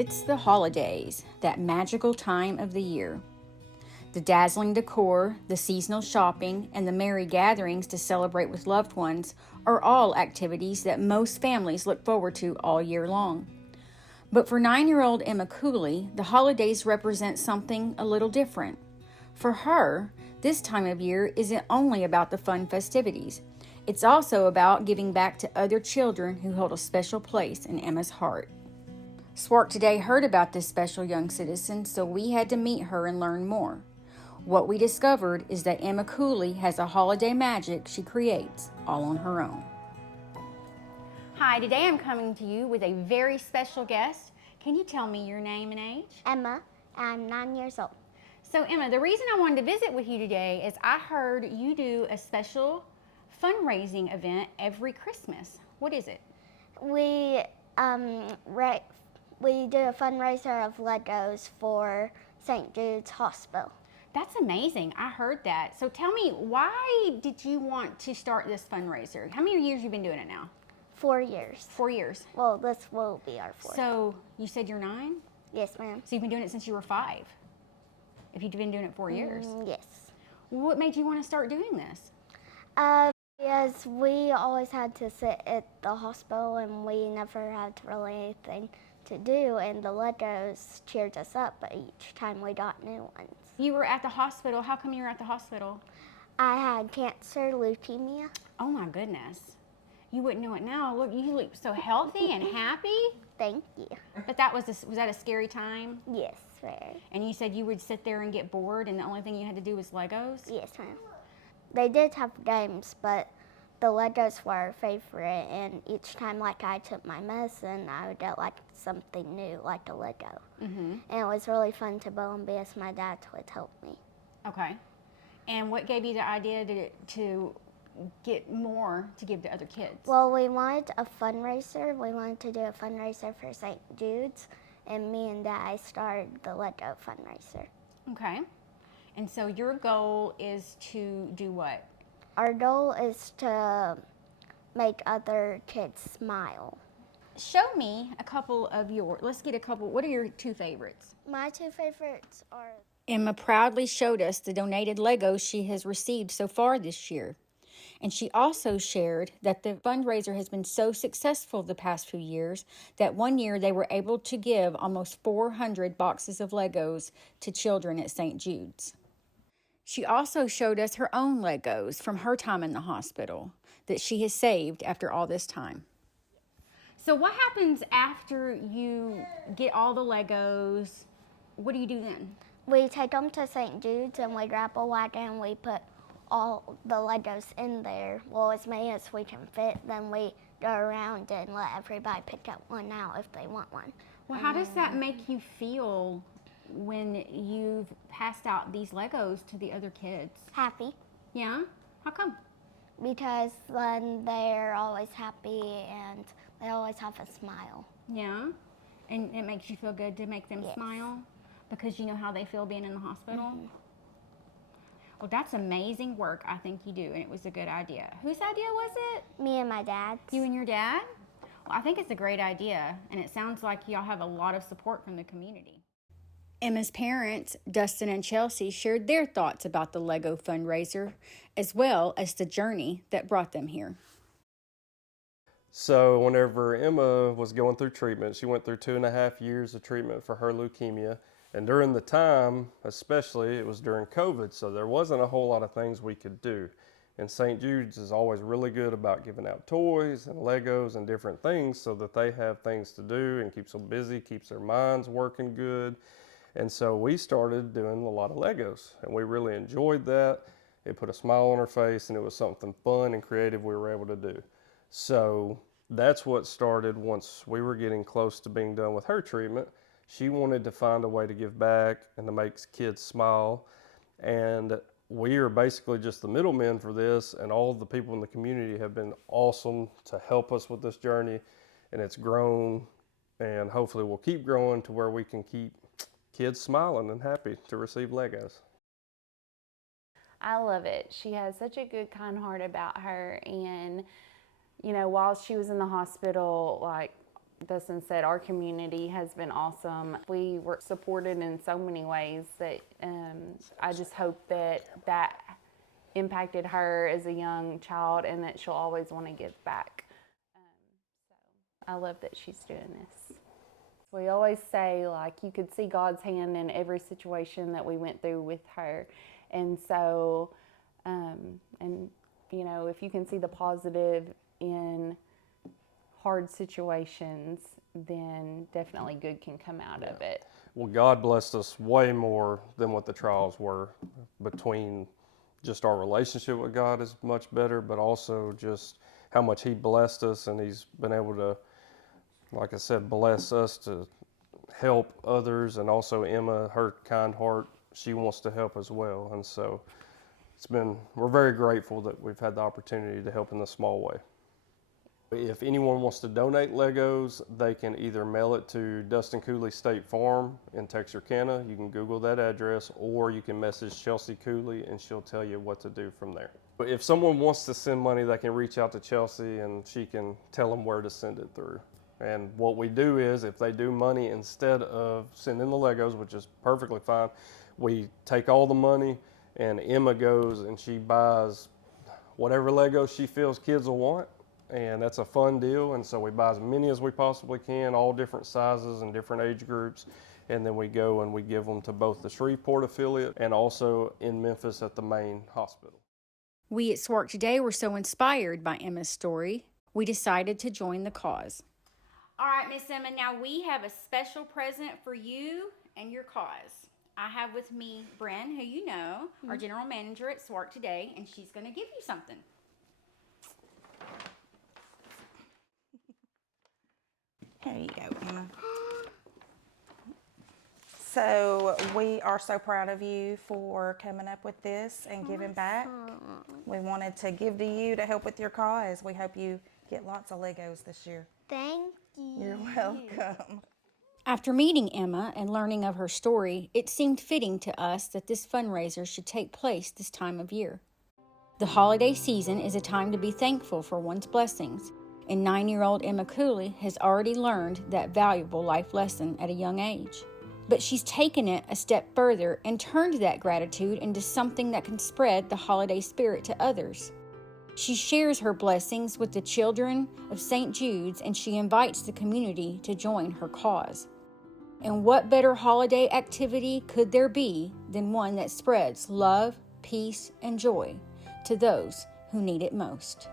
It's the holidays, that magical time of the year. The dazzling decor, the seasonal shopping, and the merry gatherings to celebrate with loved ones are all activities that most families look forward to all year long. But for 9-year-old Emma Cooley, the holidays represent something a little different. For her, this time of year isn't only about the fun festivities. It's also about giving back to other children who hold a special place in Emma's heart. SWARC Today heard about this special young citizen, so we had to meet her and learn more. What we discovered is that Emma Cooley has a holiday magic she creates all on her own. Hi, today I'm coming to you with a very special guest. Can you tell me your name and age? Emma, I'm 9 years old. So Emma, the reason I wanted to visit with you today is I heard you do a special fundraising event every Christmas. What is it? We do a fundraiser of Legos for St. Jude's Hospital. That's amazing. I heard that. So tell me, why did you want to start this fundraiser? How many years have you been doing it now? 4 years. 4 years. Well, this will be our 4th. So you said you're 9? Yes, ma'am. So you've been doing it since you were 5? If you've been doing it 4 years? Yes. What made you want to start doing this? Because we always had to sit at the hospital and we never had really anything to do, and the Legos cheered us up each time we got new ones. You were at the hospital. How come you were at the hospital? I had cancer, leukemia. Oh my goodness. You wouldn't know it now. Look, you look so healthy and happy. Thank you. But that was that a scary time? Yes, very. And you said you would sit there and get bored and the only thing you had to do was Legos? Yes, ma'am. They did have games, but the Legos were our favorite, and each time I took my medicine, I would get something new, like a Lego. Mm-hmm. And it was really fun to build them because my dad would help me. Okay. And what gave you the idea to get more to give to other kids? Well, we wanted a fundraiser. We wanted to do a fundraiser for St. Jude's, and me and Dad started the Lego fundraiser. Okay. And so your goal is to do what? Our goal is to make other kids smile. Show me a couple of let's get a couple. What are your 2 favorites? My 2 favorites are... Emma proudly showed us the donated Legos she has received so far this year. And she also shared that the fundraiser has been so successful the past few years that one year they were able to give almost 400 boxes of Legos to children at St. Jude's. She also showed us her own Legos from her time in the hospital that she has saved after all this time. So what happens after you get all the Legos? What do you do then? We take them to St. Jude's and we grab a wagon and we put all the Legos in there. Well, as many as we can fit. Then we go around and let everybody pick up one out if they want one. Well, how does that make you feel when you've passed out these Legos to the other kids? Happy. Yeah? How come? Because then they're always happy and they always have a smile. Yeah? And it makes you feel good to make them smile? Because you know how they feel being in the hospital? Mm-hmm. Well, that's amazing work, I think you do, and it was a good idea. Whose idea was it? Me and my dad's. You and your dad? Well, I think it's a great idea, and it sounds like y'all have a lot of support from the community. Emma's parents, Dustin and Chelsea, shared their thoughts about the Lego fundraiser, as well as the journey that brought them here. So whenever Emma was going through treatment, she went through 2.5 years of treatment for her leukemia. And during the time, especially, it was during COVID, so there wasn't a whole lot of things we could do. And St. Jude's is always really good about giving out toys and Legos and different things so that they have things to do and keeps them busy, keeps their minds working good. And so we started doing a lot of Legos, and we really enjoyed that. It put a smile on our face, and it was something fun and creative we were able to do. So that's what started once we were getting close to being done with her treatment. She wanted to find a way to give back and to make kids smile. And we are basically just the middlemen for this, and all the people in the community have been awesome to help us with this journey. And it's grown, and hopefully will keep growing to where we can keep kids smiling and happy to receive Legos. I love it. She has such a good, kind heart about her. And, you know, while she was in the hospital, Dustin said, our community has been awesome. We were supported in so many ways that I just hope that impacted her as a young child and that she'll always want to give back. So I love that she's doing this. We always say, like, you could see God's hand in every situation that we went through with her. And so, you know, if you can see the positive in hard situations, then definitely good can come out of it. Well, God blessed us way more than what the trials were. Between just our relationship with God is much better, but also just how much He blessed us, and He's been able to, like I said, bless us to help others. And also Emma, her kind heart, she wants to help as well. And so we're very grateful that we've had the opportunity to help in this small way. If anyone wants to donate Legos, they can either mail it to Dustin Cooley State Farm in Texarkana. You can Google that address, or you can message Chelsea Cooley and she'll tell you what to do from there. If someone wants to send money, they can reach out to Chelsea and she can tell them where to send it through. And what we do is, if they do money instead of sending the Legos, which is perfectly fine, we take all the money and Emma goes and she buys whatever Legos she feels kids will want. And that's a fun deal, and so we buy as many as we possibly can, all different sizes and different age groups, and then we go and we give them to both the Shreveport affiliate and also in Memphis at the main hospital. We at SWARC Today were so inspired by Emma's story, we decided to join the cause. All right, Miss Emma, now we have a special present for you and your cause. I have with me Bren, who you know, our general manager at SWARC Today, and she's going to give you something. Here you go, Emma. So we are so proud of you for coming up with this and giving back. We wanted to give to you to help with your cause. We hope you get lots of Legos this year. Thank you. You're welcome. After meeting Emma and learning of her story, it seemed fitting to us that this fundraiser should take place this time of year. The holiday season is a time to be thankful for one's blessings, and 9-year-old Emma Cooley has already learned that valuable life lesson at a young age. But she's taken it a step further and turned that gratitude into something that can spread the holiday spirit to others. She shares her blessings with the children of St. Jude's, and she invites the community to join her cause. And what better holiday activity could there be than one that spreads love, peace, and joy to those who need it most?